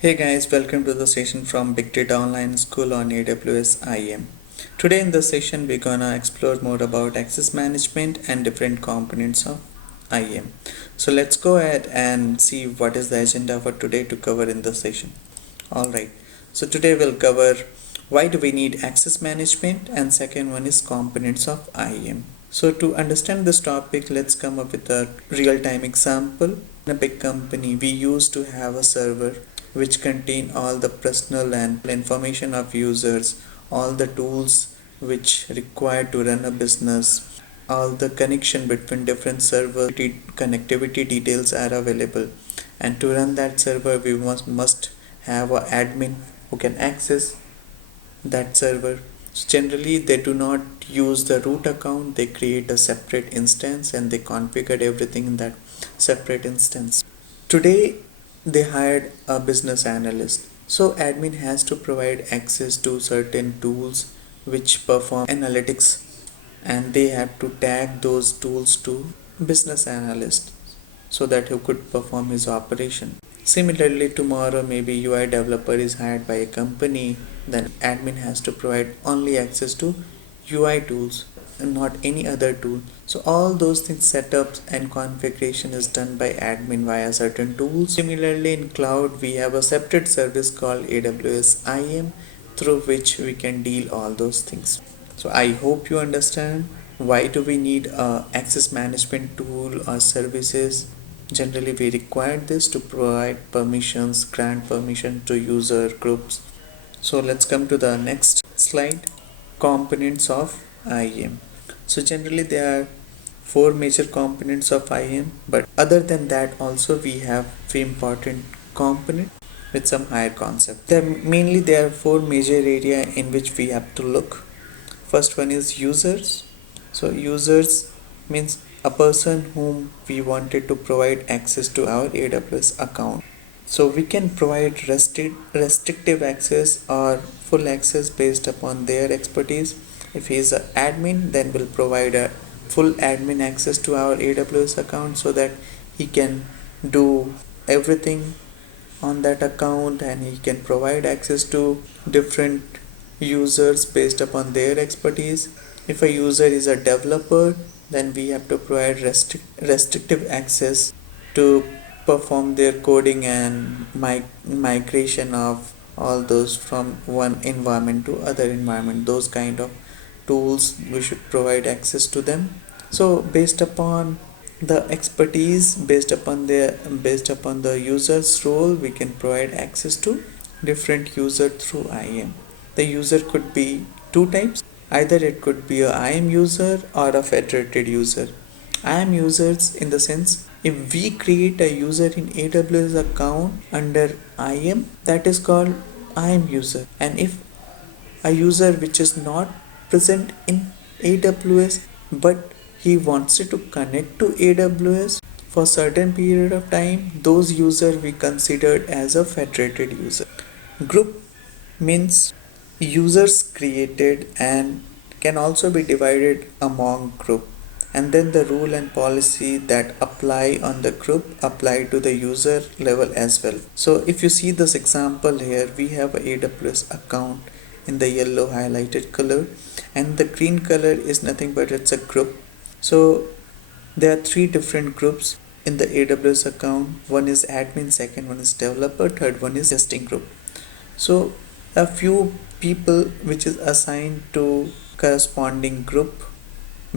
Hey guys, welcome to the session from Big Data Online School on AWS IAM. Today in this session we're gonna explore more about access management and different components of IAM. So let's go ahead and see what is the agenda for today to cover in this session. Alright, so today we'll cover why do we need access management, and second one is components of IAM. So to understand this topic, let's come up with a real-time example. In a big company, we used to have a server which contain all the personal and information of users, all the tools which required to run a business, all the connection between different server connectivity details are available. And to run that server, we must have an admin who can access that server. So generally, they do not use the root account, they create a separate instance and they configured everything in that separate instance. Today, they hired a business analyst. So admin has to provide access to certain tools which perform analytics, and they have to tag those tools to business analyst so that he could perform his operation. Similarly, tomorrow maybe UI developer is hired by a company, then admin has to provide only access to UI tools and not any other tool. So all those things, setups and configuration is done by admin via certain tools. Similarly, in cloud we have a separate service called AWS IAM through which we can deal all those things. So I hope you understand why do we need a access management tool or services. Generally, we require this to provide permissions, grant permission to user groups. So let's come to the next slide. Components of IAM. So generally there are four major components of IAM, but other than that also we have three important components with some higher concept. There are four major area in which we have to look. First one is users. So users means a person whom we wanted to provide access to our AWS account. So we can provide restrictive access or full access based upon their expertise. If he is an admin, then we'll provide a full admin access to our AWS account so that he can do everything on that account and he can provide access to different users based upon their expertise. If a user is a developer, then we have to provide restrictive access to perform their coding and migration of all those from one environment to other environment. Those kind of tools we should provide access to them. So based upon the expertise, based upon the user's role, we can provide access to different user through IAM. The user could be two types. Either it could be a IAM user or a federated user. IAM users in the sense, if we create a user in AWS account under IAM, that is called IAM user. And if a user which is not present in AWS but he wants it to connect to AWS for certain period of time, those user we considered as a federated user. Group means users created and can also be divided among group, and then the rule and policy that apply on the group apply to the user level as well. So if you see this example here, we have a AWS account in the yellow highlighted color, and the green color is nothing but it's a group. So there are three different groups in the AWS account. One is admin, second one is developer, third one is testing group. So a few people which is assigned to corresponding group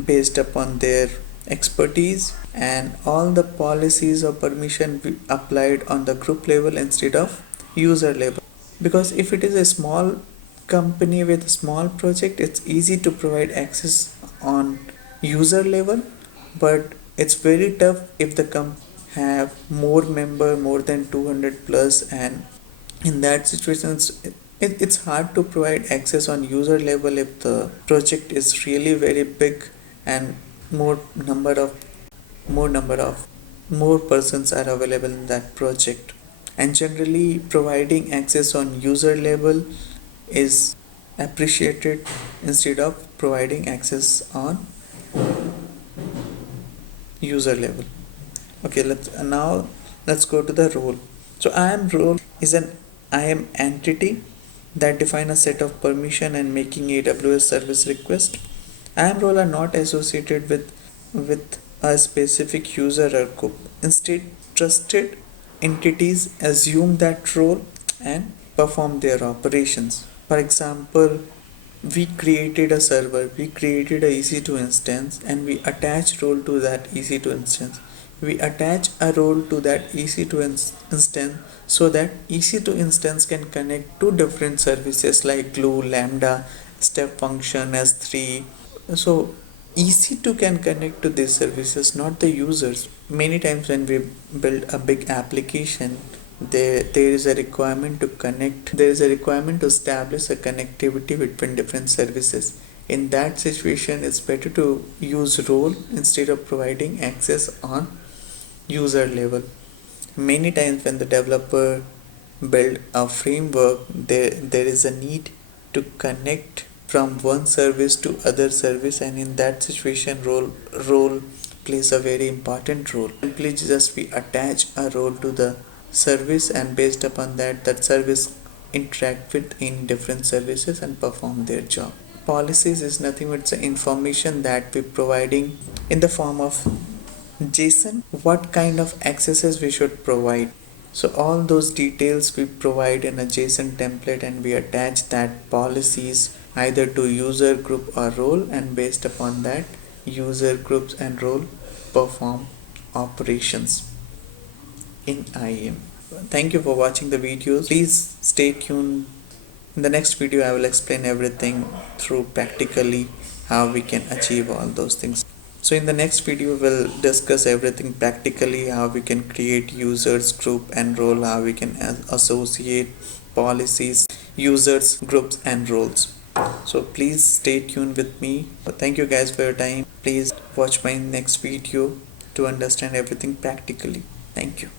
based upon their expertise, and all the policies or permission be applied on the group level instead of user level. Because if it is a small company with a small project, it's easy to provide access on user level, but it's very tough if the have more than 200 plus, and in that situation it's hard to provide access on user level if the project is really very big and more number of more persons are available in that project. And generally providing access on user level is appreciated instead of providing access on user level. Okay, let's go to the role. So IAM role is an IAM entity that define a set of permission and making AWS service request. IAM role are not associated with a specific user or group. Instead, trusted entities assume that role and perform their operations. For example, we created a server, we created a EC2 instance, and we attach role to that EC2 instance. We attach a role to that EC2 instance so that EC2 instance can connect to different services like Glue, Lambda, Step Function, S3. So EC2 can connect to these services, not the users. Many times when we build a big application, there is a requirement to connect, there is a requirement to establish a connectivity between different services. In that situation, it's better to use role instead of providing access on user level. Many times when the developer build a framework, there is a need to connect from one service to other service, and in that situation role plays a very important role. Simply just we attach a role to the service, and based upon that service interact with in different services and perform their job. Policies is nothing but the information that we providing in the form of JSON, what kind of accesses we should provide. So all those details we provide in a JSON template, and we attach that policies either to user group or role, and based upon that user groups and role perform operations in IAM. Thank you for watching the videos. Please stay tuned. In the next video I will explain everything through practically how we can achieve all those things. So in the next video we'll discuss everything practically, how we can create users, group and role, how we can associate policies, users, groups and roles. So please stay tuned with me. Thank you guys for your time. Please watch my next video to understand everything practically. Thank you.